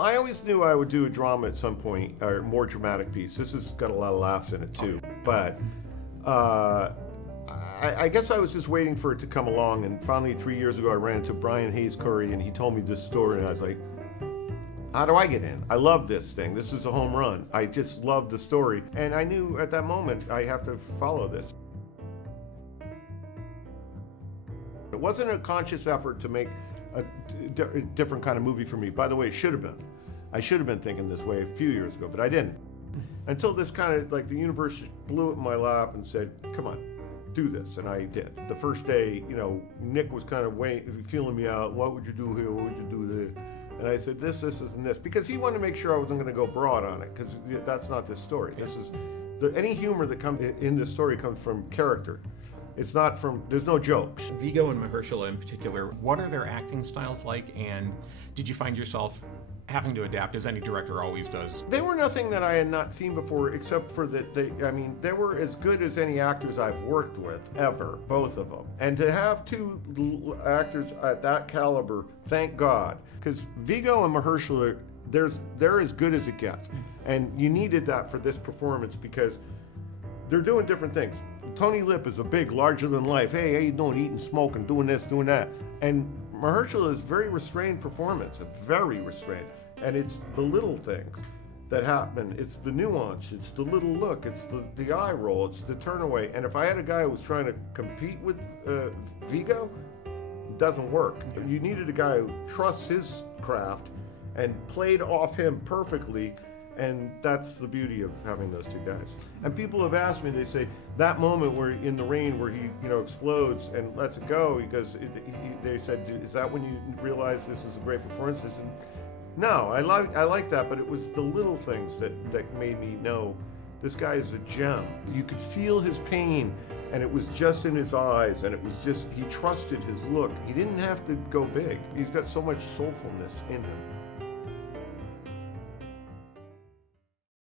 I always knew I would do a drama at some point, or a more dramatic piece. This has got a lot of laughs in it too. But I guess I was just waiting for it to come along, and finally 3 years ago I ran into Brian Hayes Curry and he told me this story, and I was like, how do I get in? I love this thing. This is a home run. I just love the story. And I knew at that moment I have to follow this. It wasn't a conscious effort to make a different kind of movie for me. By the way, it should have been. I should have been thinking this way a few years ago, but I didn't. Until this kind of, like, the universe just blew it in my lap and said, come on, do this, and I did. The first day, you know, Nick was kind of feeling me out. What would you do here? What would you do there? And I said, this, and this, because he wanted to make sure I wasn't going to go broad on it, because that's not this story. This is, any humor that comes in this story comes from character. It's not from, there's no jokes. Viggo and Mahershala in particular, what are their acting styles like, and did you find yourself having to adapt, as any director always does? They were nothing that I had not seen before, except for that they were as good as any actors I've worked with, ever, both of them. And to have two actors at that caliber, thank God, because Viggo and Mahershala, they're as good as it gets. And you needed that for this performance, because they're doing different things. Tony Lip is a big, larger-than-life, hey, how you doing, eating, smoking, doing this, doing that. And Mahershala is very restrained performance, very restrained. And it's the little things that happen. It's the nuance, it's the little look, it's the eye roll, it's the turn away. And if I had a guy who was trying to compete with Viggo, it doesn't work. You needed a guy who trusts his craft and played off him perfectly. And that's the beauty of having those two guys. And people have asked me, they say, that moment where in the rain where he, you know, explodes and lets it go, because they said, is that when you realize this is a great performance? I said, no, I like that, but it was the little things that made me know this guy is a gem. You could feel his pain, and it was just in his eyes, and it was just, he trusted his look. He didn't have to go big. He's got so much soulfulness in him.